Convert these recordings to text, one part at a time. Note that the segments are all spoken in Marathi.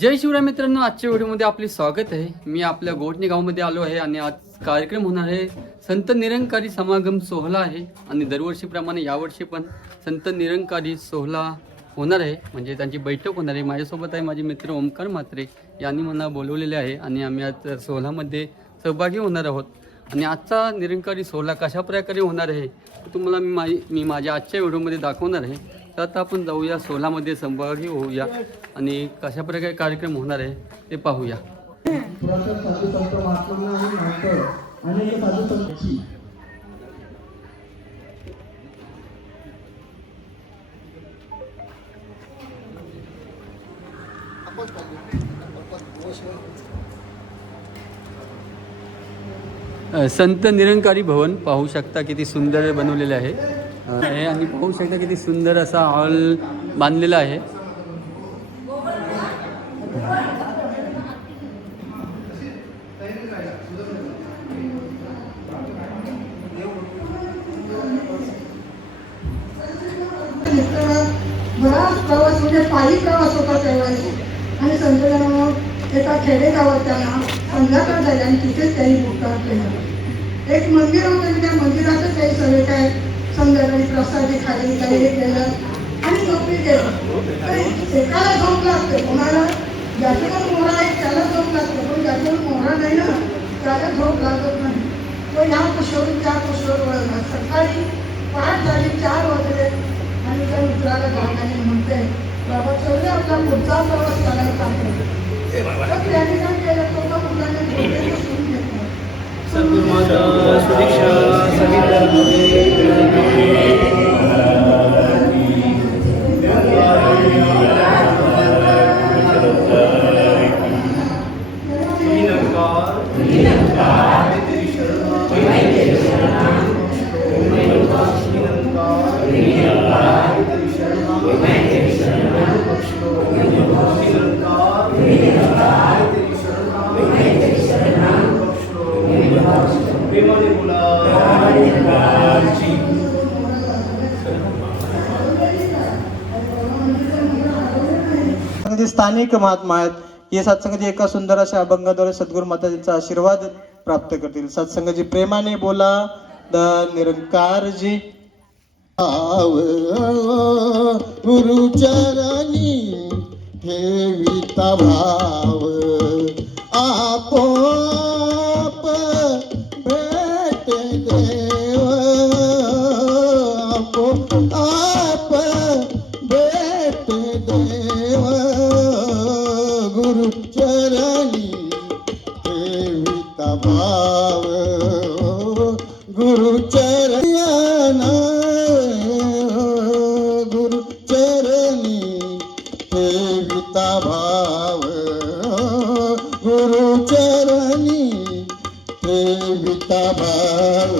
जय शिवराय मित्रांनो, आजच्या व्हिडिओमध्ये आपले स्वागत आहे। मी आपल्या गोठणे गावामध्ये आलो आहे आणि आज कार्यक्रम होणार आहे। संत निरंकारी समागम सोहळा आहे आणि दरवर्षीप्रमाणे यावर्षी पण संत निरंकारी सोहळा होणार आहे, म्हणजे त्यांची बैठक होणार आहे। माझ्यासोबत आहे माझे मित्र ओमकार म्हात्रे, यांनी मला बोलवलेले आहे आणि आम्ही आज सोहळ्यामध्ये सहभागी होणार आहोत। आणि आजचा निरंकारी सोहळा कशा प्रकारे होणार आहे ते तुम्हाला मी माझ्या आजच्या व्हिडिओमध्ये दाखवणार आहे। तर आता आपण जाऊया सोहळ्यामध्ये सहभागी होऊया आणि कशा प्रकारे कार्यक्रम होणार आहे ते पाहूया। संत निरंकारी भवन पाहू शकता, किती सुंदर बनवलेले आहे आणि पाहू शकता किती सुंदर असा हॉल बांधलेला आहे। बराच प्रवास म्हणजे पायी प्रवास होता त्यावेळेस आणि संतजनांना एका खेडेगावात त्यांना संध्याकाळ झाली आणि तिथेच त्यांनी मुक्काम केला। एक मंदिर होतं, त्या मंदिराचं काही सगळे काय संध्याकाळी प्रसादी खाली काही हे केलं आणि झोपी केलं। एकाला झोप लागते, कोणाला ज्याच्याकडून मोहरा आहे त्याला झोप लागते, पण ज्याच्याकडून मोहरा नाही ना त्याला झोप लागत नाही। तो ह्या कुशोरून त्या कुशोर वळला। सकाळी 5 झाली, 4 वाजले आणि त्या मित्राला गाण्याने म्हणते, बाबा चल आपला पुढचा प्रवास करायचा आहे। तर त्याने काय केलं, तो मुलाने बोलले सुरू घेतलं। स्थानिक महात्मा आहेत, हे सत्संगाची एका सुंदर अशा अभंगाद्वारे सद्गुरु माताजींचा आशीर्वाद प्राप्त करतील। सत्संगाची प्रेमाने बोला द निरंकारजी। गुरुचरणी ठेविता भाव, आपोआप भेटे देव, आपोआप भेटे देव। गुरुचरणी ठेविता भाव, गुरुचरणी गुरुचरणी ठेविता भाव, गुरुचरणी ठेविता भाव,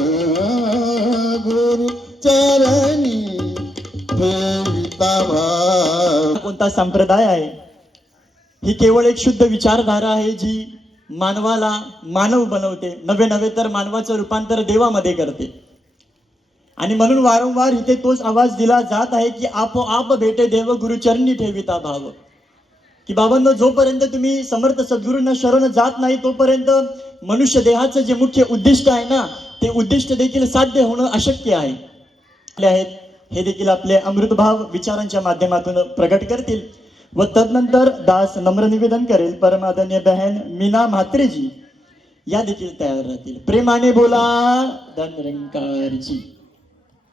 गुरुचरणी ठेविता भाव। कोणता संप्रदाय आहे? ही केवळ एक शुद्ध विचारधारा आहे जी मानवाला मानव बनवते, नव्हे नव्हे तर मानवाचं रूपांतर देवामध्ये करते। आणि म्हणून वारंवार इथे तोच आवाज दिला जात आहे की आपोआप भेटे देव, गुरुचरणी ठेविता भाव। की बाबांनो, जोपर्यंत तुम्ही समर्थ सद्गुरूंना शरण जात नाही तोपर्यंत मनुष्य देहाचं जे मुख्य उद्दिष्ट आहे ना, ते उद्दिष्ट देखील साध्य होणं अशक्य आहे। हे देखील आपले अमृतभाव विचारांच्या माध्यमातून प्रकट करतील व तदनंतर दास नम्र निवेदन करेल। परमादरणीय बहन मीना म्हात्रेजी या देखील तयार राहतील। प्रेमाने बोला द निरंकारजी।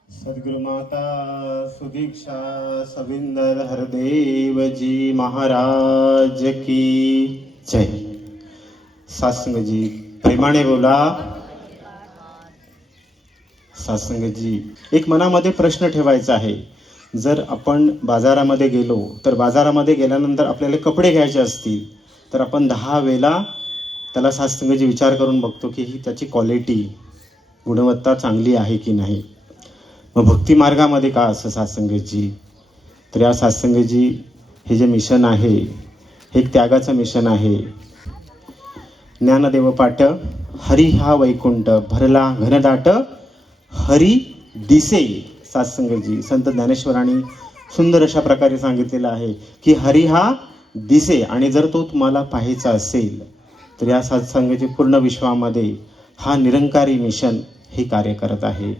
सद्गुरु माता सुदीक्षा सविंदर हरदेवजी महाराज की जय। सत्संगजी प्रेमाने बोला। सत्संगजी, एक मनामध्ये प्रश्न ठेवायचा आहे। जर आपण बाजारामध्ये गेलो तर बाजारामध्ये गेल्यानंतर आपल्याला कपडे घ्यायचे असतील तर आपण 10 वेळा त्याला सत्संगजी विचार करून बघतो की ही त्याची क्वालिटी गुणवत्ता चांगली आहे की नाही। मग भक्ती मार्गामध्ये का असं सत्संगजी? तर या सत्संगजी हे जे मिशन आहे हे एक त्यागाचं मिशन आहे। ज्ञानदेव पाठ हरी हा वैकुंठ भरला घनदाट हरी दिसे। सत्संगजी संत ज्ञानेश्वरांनी सुंदर अशा प्रकारे सांगितलेलं आहे की हरी हा दिसे आणि जर तो तुम्हाला पाहायचा असेल तर या सत्संगाची पूर्ण विश्वामध्ये हा निरंकारी मिशन हे कार्य करत आहे.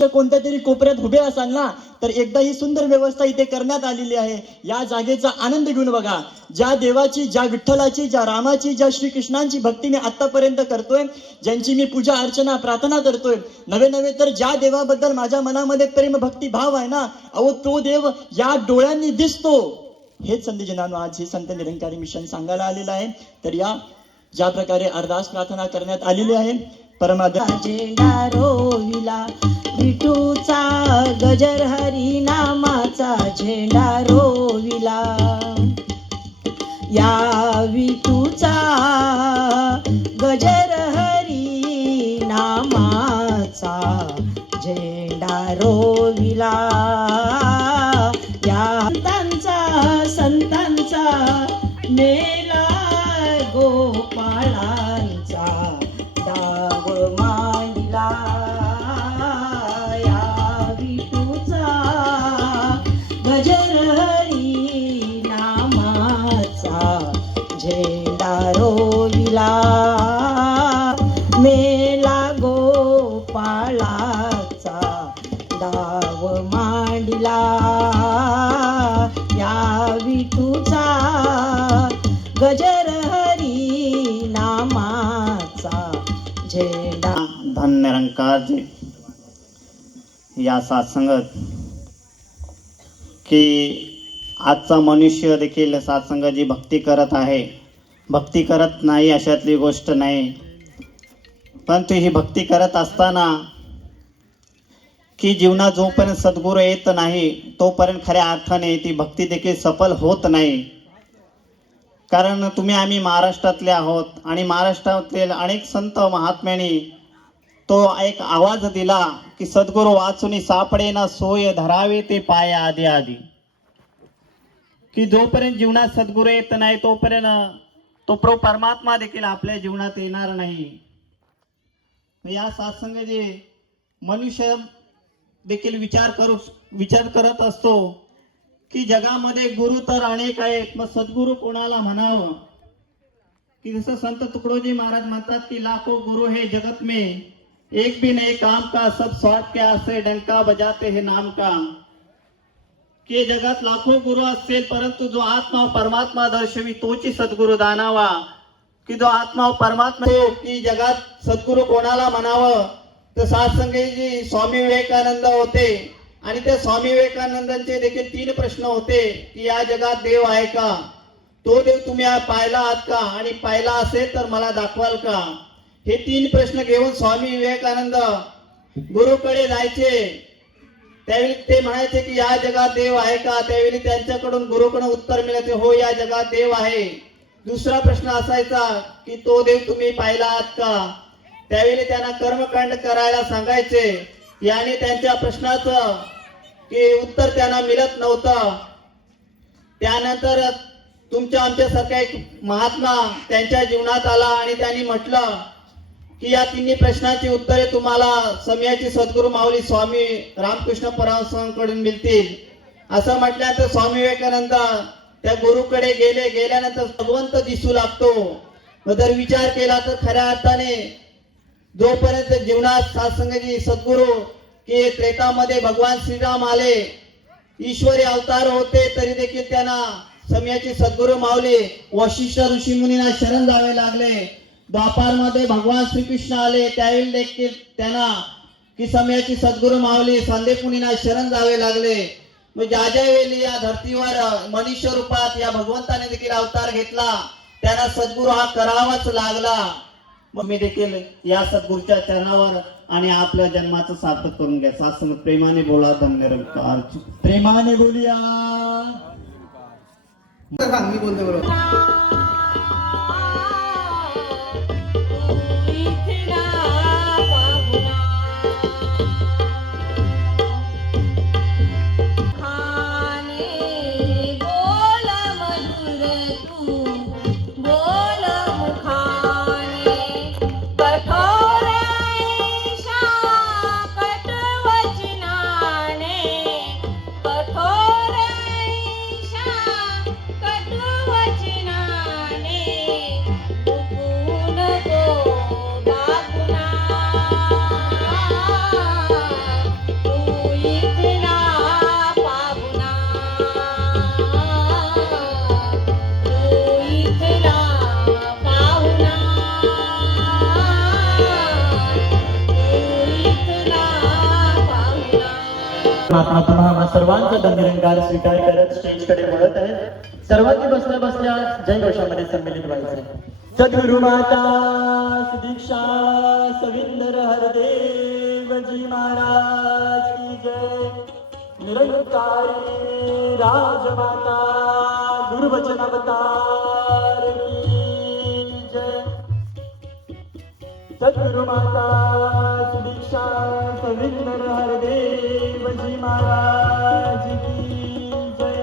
जर कोणत्या तरी कोपऱ्यात उभे असाल ना तर एकदा ही सुंदर व्यवस्था इथे करण्यात आलेली आहे. या जागेचा आनंद घेऊन बघा. ज्या देवाची, ज्या विठ्ठलाची, ज्या रामाची, ज्या श्रीकृष्णांची भक्ती मी आतापर्यंत करतोय, ज्यांची मी पूजा अर्चना प्रार्थना करतोय, नवे नवे तर ज्या देवाबद्दल माझ्या मनामध्ये प्रेम भक्ती भाव आहे ना, अहो तो देव या डोळ्यांनी दिसतो. हेच संदेशनानो आज हे संत निरंकारी मिशन सांगायला आलेलं आहे. तर या ज्या प्रकारे अरदास प्रार्थना करण्यात आलेली आहे, झेंडा रोविला विठूचा, गजर हरी नामाचा झेंडा रोविला. या विठूचा गजर हरी नामाचा झेंडा रोविला. या संतांचा मेला गोपाळांचा डाव मांडला. या विठूचा गजर हरी नामाचा झेंडा रोविला. मेला गोपाळाचा डाव मांडला. या विठूचा गजर हरी नामाचा झेंडा. धन निरंकार जी या सत्संगत की आजचा मनुष्य देखील सत्संगाची भक्ती करत आहे, भक्ती करत नाही अशातली गोष्ट नाही. परंतु ही भक्ती करत असताना की जीवनात जोपर्यंत सद्गुरू येत नाही तोपर्यंत खऱ्या अर्थाने ती भक्ती देखील सफल होत नाही. कारण तुम्ही आम्ही महाराष्ट्रातले आहोत आणि महाराष्ट्रातील अनेक संत महात्म्यांनी तो एक आवाज दिला की सद्गुरू वाचुनी सापडे ना सोय, धरावे ते पाय आधी आधी. की जोपर्यंत जीवनात सद्गुरू येत नाही तोपर्यंत तो परमात्मा देखील आपल्या जीवनात येणार नाही. या सत्संगाचे मनुष्य देखील विचार करत असतो की जगामध्ये गुरु तर अनेक आहेत, मग सद्गुरू कोणाला म्हणावं. की जसं संत तुकडोजी महाराज म्हणतात की लाखो गुरु है जगत में, एक भी नहीं काम का, सब स्वार्थ के आसे डंका बजाते हैं नाम का. की जगात लाखो गुरु असतील परंतु जो आत्मा परमात्मा दर्शवी तोची सद्गुरू दानावा. की जो आत्मा परमात्मा की जगात सद्गुरू कोणाला म्हणावं. तर सत्संगाची स्वामी विवेकानंद होते आणि त्या स्वामी विवेकानंदांचे देखील 3 प्रश्न होते की या जगात देव आहे का, तो देव तुम्ही पाहिला आहात का, आणि पाहिला असेल तर मला दाखवाल का. हे 3 प्रश्न घेऊन स्वामी विवेकानंद गुरुकडे जायचे. त्यावेळी ते म्हणायचे की या जगात देव आहे का. त्यावेळी त्यांच्याकडून गुरुकडून उत्तर मिळायचे, हो या जगात देव आहे. दुसरा प्रश्न असायचा की तो देव तुम्ही पाहिला आहात का. त्यावेळी त्यांना कर्मकांड करायला सांगायचे. याने त्यांच्या प्रश्नाचं की उत्तर त्यांना मिळत नव्हतं. त्यानंतर तुमच्या आमच्यासारखा एक महात्मा त्यांच्या जीवनात आला आणि त्यांनी म्हटलं की या 3 प्रश्नांची उत्तरे तुम्हाला समयाची सद्गुरू माऊली स्वामी रामकृष्ण परमहंसांकडून मिळतील. असं म्हटल्यानंतर स्वामी विवेकानंद त्या गुरुकडे गेल्यानंतर भगवंत दिसू लागतो. जर विचार केला तर खऱ्या अर्थाने जोपर्यंत जीवनात सत्संगाची सद्गुरू की त्रेतामध्ये भगवान श्रीराम आले, ईश्वरी अवतार होते, तरी देखील त्यांना समयाची सद्गुरू माऊली वशिष्ठ ऋषीमुनींना शरण जावे लागले. द्वापारमध्ये भगवान श्रीकृष्ण आले, त्यावेळी देखील त्यांना की समयाची सद्गुरू माऊली संदीप मुनींना शरण जावे लागले. मग ज्या वेळी या धर्तीवर मनुष्य रूपात या भगवंताने देखील अवतार घेतला, त्यांना सद्गुरू हा करावाच लागला. मग मी देखील या सद्गुरूच्या चरणावर आणि आपल्या जन्माचं सार्थक करून घ्या. सासमत प्रेमाने बोला. धन्यरंकार प्रेमाने बोलूया. मी बोलतो बरोबर. कठोर महात्मा तुम्हा आम्हा सर्वांचा दंडनिरंकार स्वीकार करत स्टेजकडे वळत आहे. सर्वांनी बसल्या बसल्या जयघोषामध्ये सम्मिलित व्हायचं आहे. सद्गुरु माता दीक्षा सविंदर हरदेवजी महाराज की जय. निरंकारी राजमाता गुरुवचनावतार की जय. सद्गुरु माता दीक्षा सविंदर हरदेवजी महाराज की जय.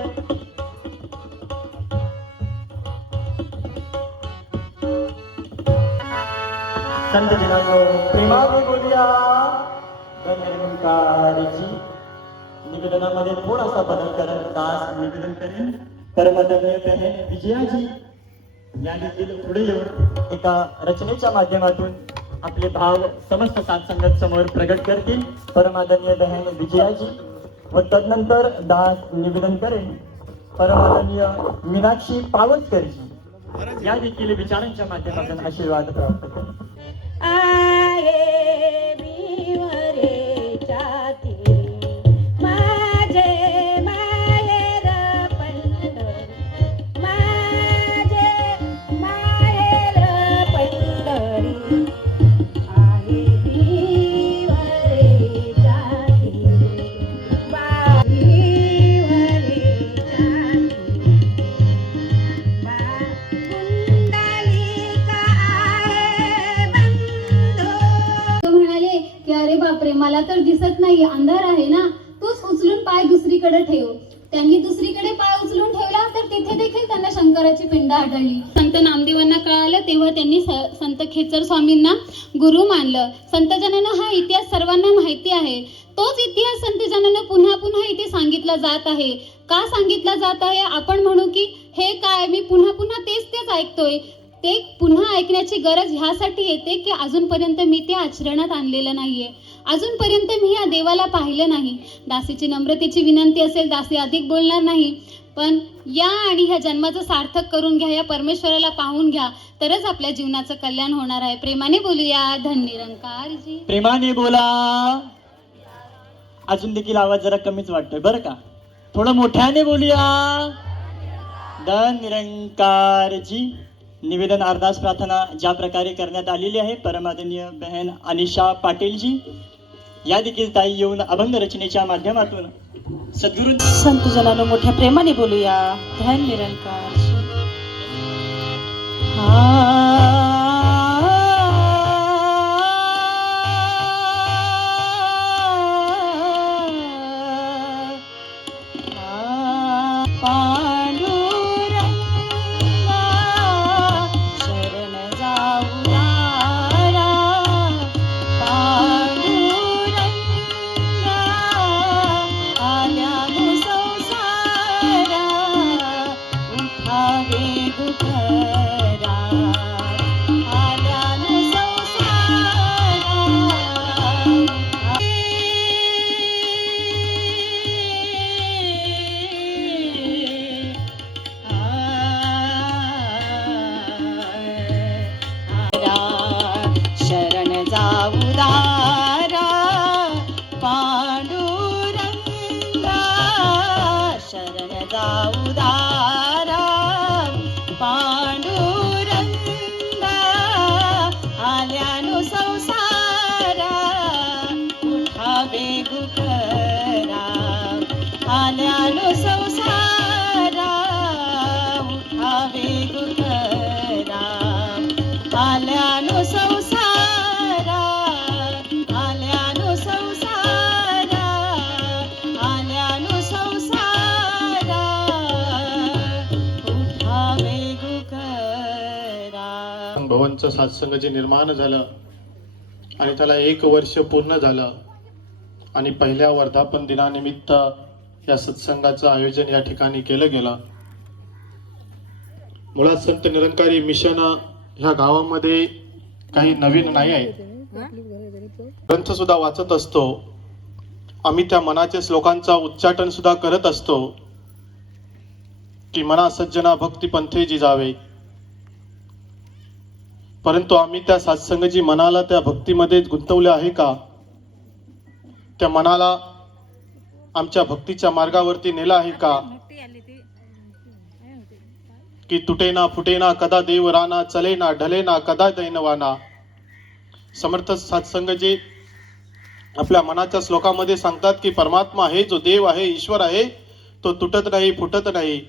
संत जनांनो प्रेमाने बोलूया धन्यकारजी. निवेदनामध्ये थोडासा बदल करत दास निवेदन करेन. परमधन्य बहन विजयाजी या देखील पुढे येऊन एका रचनेच्या माध्यमातून आपले भाव समस्त साथसंगत समोर प्रगट करतील. परमादरणीय बहन विजयाजी व तदनंतर दास निवेदन करेन. परमादरणीय मीनाक्षी पावसकरजी या देखील विचारांच्या माध्यमातून आशीर्वाद प्राप्त करेल. आहे विवरेच्या तीरी माझे माहेर पंढरी, माझे माहेर पंढरी. आहे विवरेच्या तीरी म्हणाले की अरे बापरे, मला तर दिसत नाही, अंधार आहे ना, तूच उचलून पाय दुसरीकडे ठेव. त्यांनी दुसरीकडे पाय उचलून ठेवला तर तिथे देखील त्यांना शंकराची पिंड आढळली. संत नामदेवांना कळालं तेव्हा त्यांनी संत खेचर स्वामींना गुरु मानलं. संतजनांना हा इतिहास सर्वांना माहिती आहे. तोच इतिहास संतजनांना पुन्हा पुन्हा इथे सांगितला जात आहे. का सांगितला जात आहे? आपण म्हणू की हे काय, मी पुन्हा पुन्हा तेच ऐकतोय. ते पुन्हा ऐकण्याची गरज ह्यासाठी येते की अजूनपर्यंत मी ते आचरणात आणलेलं नाहीये. अजूनपर्यंत मी या देवाला पाहिलं नाही. दासीची नम्रतेची विनंती असेल, दासी अधिक बोलणार नाही, पण या आणि ह्या जन्माचं सार्थक करून घ्या, या परमेश्वराला पाहून घ्या, तरच आपल्या जीवनाचं कल्याण होणार आहे. प्रेमाने बोलूया धन्यनिरंकारजी. प्रेमाने बोला. अजून देखील आवाज जरा कमीच वाटतोय बरं का. थोडं मोठ्याने बोलूया धन्यनिरंकारजी. निवेदन अरदास प्रार्थना ज्या प्रकारे करण्यात आलेली आहे, परमादरणीय बहन अनिशा पाटीलजी या देखील ताई येऊन अभंग रचनेच्या माध्यमातून सद्गुरू संत जनांनो मोठ्या प्रेमाने बोलूया धन्यनिरंकार. भवनचं सत्संग जे निर्माण झालं आणि त्याला 1 वर्ष पूर्ण झालं आणि पहिल्या वर्धापन दिनानिमित्त या सत्संगाचं आयोजन या ठिकाणी केलं गेलं. मुळात संत निरंकारी मिशन ह्या गावामध्ये काही नवीन नाही आहे. ग्रंथ सुद्धा वाचत असतो आम्ही, त्या मनाच्या श्लोकांचा उच्चाटन सुद्धा करत असतो की मना सज्जना भक्ती पंथे जी जावे. परंतु आम्ही त्या सत्संगजी मनाला त्या भक्तीमध्ये गुंतवले आहे का? त्या मनाला आमच्या भक्तीच्या मार्गावरती नेला आहे का? की तुटेना फुटेना कदा देव राना, चलेना ढलेना कदा दैनवाना. समर्थ सत्संग जे आपल्या मनाच्या श्लोकामध्ये सांगतात की परमात्मा आहे, जो देव आहे, ईश्वर आहे, तो तुटत नाही, फुटत नाही.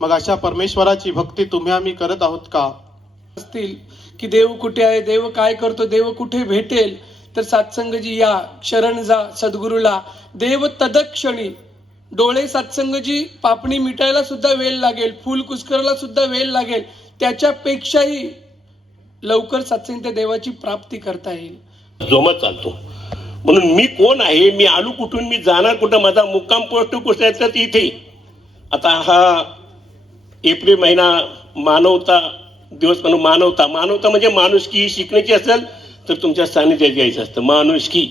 मग अशा परमेश्वराची भक्ती तुम्ही आम्ही करत आहोत का? असतील की देव कुठे आहे, देव काय करतो, देव कुठे भेटेल, तर सत्संगजी या, शरण जा सद्गुरूला. देव तदक्षणी. डोळे सत्संगजी पापणी मिटायला सुद्धा वेळ लागेल, फुल कुस्कराला सुद्धा वेळ लागेल, त्याच्यापेक्षाही लवकर सत्संग त्या देवाची प्राप्ती करता येईल. जोमत चालतो. म्हणून मी कोण आहे, मी आलो कुठून, मी जाणार कुठं, माझा मुक्काम पोस्ट कुठे आहे, तर इथे. आता हा एप्रिल महिना मानवता दिवस म्हणून मानवता म्हणजे माणुसकी शिकण्याची असेल तर तुमच्या सानिध्यात घ्यायचं असतं, माणुसकी.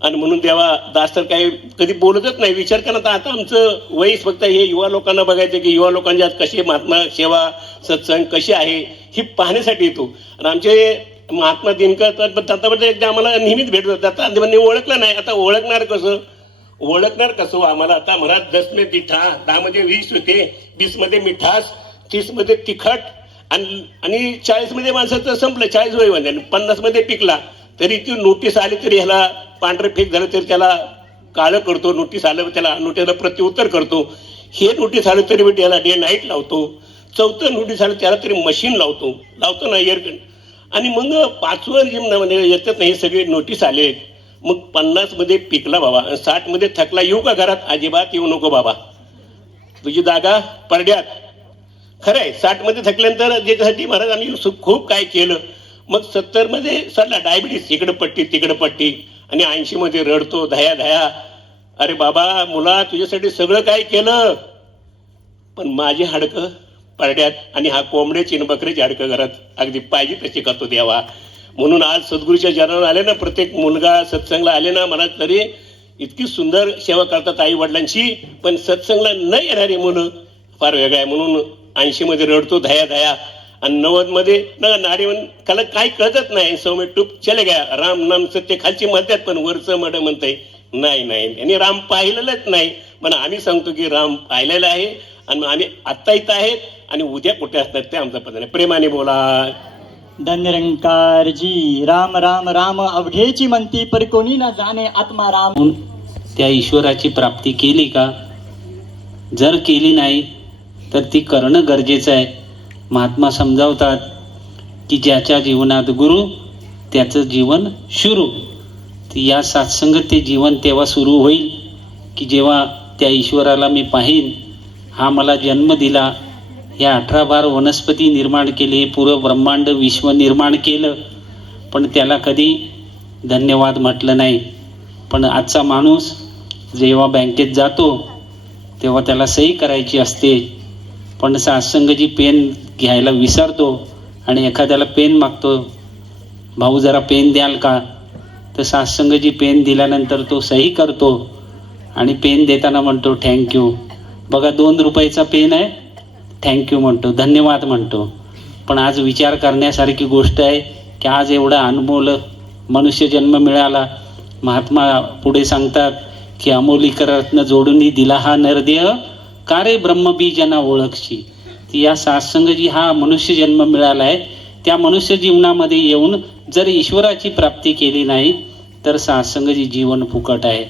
आणि म्हणून देवा दास तर काही कधी बोलतच नाही. विचार करा, तर आता आमचं वयस फक्त हे युवा लोकांना बघायचं की युवा लोकांच्या कशी महात्मा सेवा सत्संग कशी आहे ही पाहण्यासाठी येतो. आणि आमचे महात्मा दिनकर तर एकदा आम्हाला नेहमीच भेटत होता. आता ओळखलं नाही, आता ओळखणार कसं आम्हाला? आता महाराज 10 में तिठा, 10 मध्ये 20 होते, 20 मध्ये मिठास, 30 मध्ये तिखट, आणि 40 मध्ये माणसाचं संपलं, 40 वय म्हणजे 50 मध्ये पिकला. तरी ती नोटीस आली तरी ह्याला पांढरं फेक झालं तरी त्याला काळं करतो, नोटीस आलं त्याला नोटीसला प्रत्युत्तर करतो. हे नोटीस आलं तरी मी त्याला डे नाईट लावतो. 4थं नोटीस आलं त्याला तरी मशीन लावतो ना एअर. आणि मग 5वर जे येतात नाही, हे सगळे नोटीस आले. मग 50 मध्ये पिकला बाबा, 60 मध्ये थकला, येऊ का घरात? अजिबात येऊ नको बाबा, तुझी जागा परड्यात. खरंय, 60 मध्ये थकल्यानंतर ज्याच्यासाठी महाराज आम्ही खूप काय केलं. मग 70 मध्ये सडला डायबिटीस, इकडं पट्टी तिकडं पट्टी, आणि 80 मध्ये रडतो धया. अरे बाबा मुला, तुझ्यासाठी सगळं काय केलं, पण माझी हाडकं परड्यात, आणि हा कोंबड्याची आणि बकऱ्याची हाडकं घरात अगदी पाहिजे तशी करतो देवा. म्हणून आज सद्गुरूच्या चरणावर आले ना, प्रत्येक मुलगा सत्संगला आले ना, मला तरी इतकी सुंदर सेवा करतात आई वडिलांची. पण सत्संगला न येणारी मुलं फार वेगळं आहे. म्हणून 80 मध्ये रडतो धया, आणि 90 मध्ये नाडी त्याला काही कळतच नाही. 100 में टूप चले गया, राम नाम सत्य खालची म्हणतात, पण वरचं मड म्हणताय नाही, आणि राम पाहिलेलंच नाही. पण आम्ही सांगतो की राम पाहिलेला आहे, आणि आम्ही आत्ता इथं आहेत, आणि उद्या कुठे असतात ते आमचा पद नाही. प्रेमाने बोला. धन्यरंकारजी. राम राम राम अवघेची म्हणती, पर कोणी ना जाणे आत्मा राम. त्या ईश्वराची प्राप्ती केली का? जर केली नाही तर ती करणं गरजेचं आहे. महात्मा समजावतात की ज्याच्या जीवनात गुरु त्याचं जीवन सुरू. या सत्संग ते जीवन तेव्हा सुरू होईल की जेव्हा त्या ईश्वराला मी पाहीन, हा मला जन्म दिला, या 18 वनस्पती निर्माण केली, पुरं ब्रह्मांड विश्व निर्माण केलं, पण त्याला कधी धन्यवाद म्हटलं नाही. पण आजचा माणूस जेव्हा बँकेत जातो तेव्हा त्याला सही करायची असते, पण सत्संगजी पेन घ्यायला विसरतो आणि एखाद्याला पेन मागतो, भाऊ जरा पेन द्याल का? तर सत्संगजी पेन दिल्यानंतर तो सही करतो आणि पेन देताना म्हणतो थँक्यू. बघा 2 रुपयाचा पेन आहे, थँक्यू म्हणतो, धन्यवाद म्हणतो. पण आज विचार करण्यासारखी गोष्ट आहे की आज एवढा अनमोल मनुष्यजन्म मिळाला. महात्मा पुढे सांगतात की अमोलिक रत्न जोडून दिला हा नरदेह, का रे ब्रह्मबीजना ओळखशी. या सत्संगजी हा मनुष्यजन्म मिळाला आहे, त्या मनुष्य जीवनामध्ये येऊन जर ईश्वराची प्राप्ती केली नाही तर सत्संगजी जीवन फुकट आहे.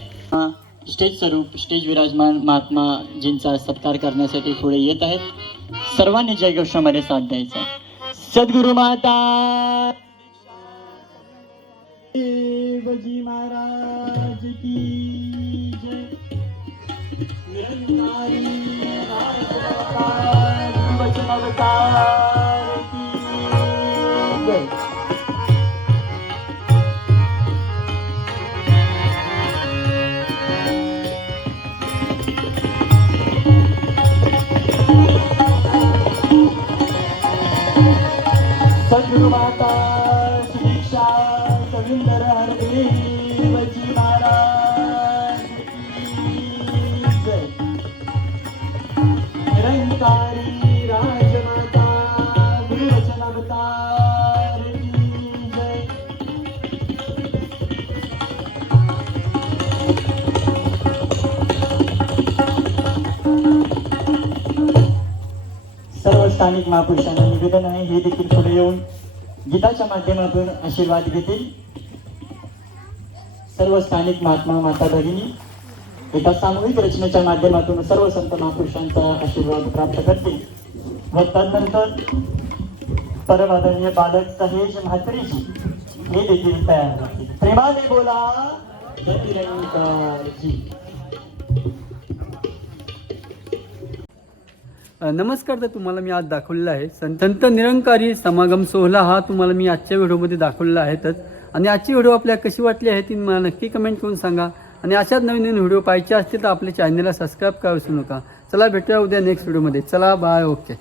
स्टेज स्वरूप स्टेज विराजमान महात्माजींचा सत्कार करण्यासाठी पुढे येत आहेत. सर्वांनी जयघोषामध्ये साथ द्यायचा. सद्गुरु माता देवजी महाराज की जय. निरंकारी वचन अवतार की जय. सद्गुरु माता सुदीक्षा कविंदर हरदेवजी महाराज की जय. निरंकारी राजमाता गुरुवचन अवतार की जय. स्थानिक महापुरुषांना निवेदन आहे, हे देखील पुढे येऊन गीताच्या माध्यमातून आशीर्वाद घेतील. सर्व स्थानिक महात्मा माता भगिनी एका सामूहिक रचनेच्या माध्यमातून सर्व संत महापुरुषांचा आशीर्वाद प्राप्त करतील व तदनंतर परमादरणीय बालक सहेज म्हात्रेजी हे देखील तयार राहतील. प्रेमाने बोला जय निरंकारजी. नमस्कार. तर तुम्हाला मी आज दाखवलेला आहे संत निरंकारी समागम सोहळा. हा तुम्हाला मी आजच्या व्हिडिओमध्ये दाखवलेला आहेतच. आणि आजची व्हिडिओ आपल्याला कशी वाटली आहे ती मला नक्की कमेंट करून सांगा. आणि अशाच नवीन नवीन व्हिडिओ पाहिजे असतील तर आपल्या चॅनलला सबस्क्राईब करू विसरू नका. चला भेटूया उद्या नेक्स्ट व्हिडिओमध्ये. चला बाय. ओके.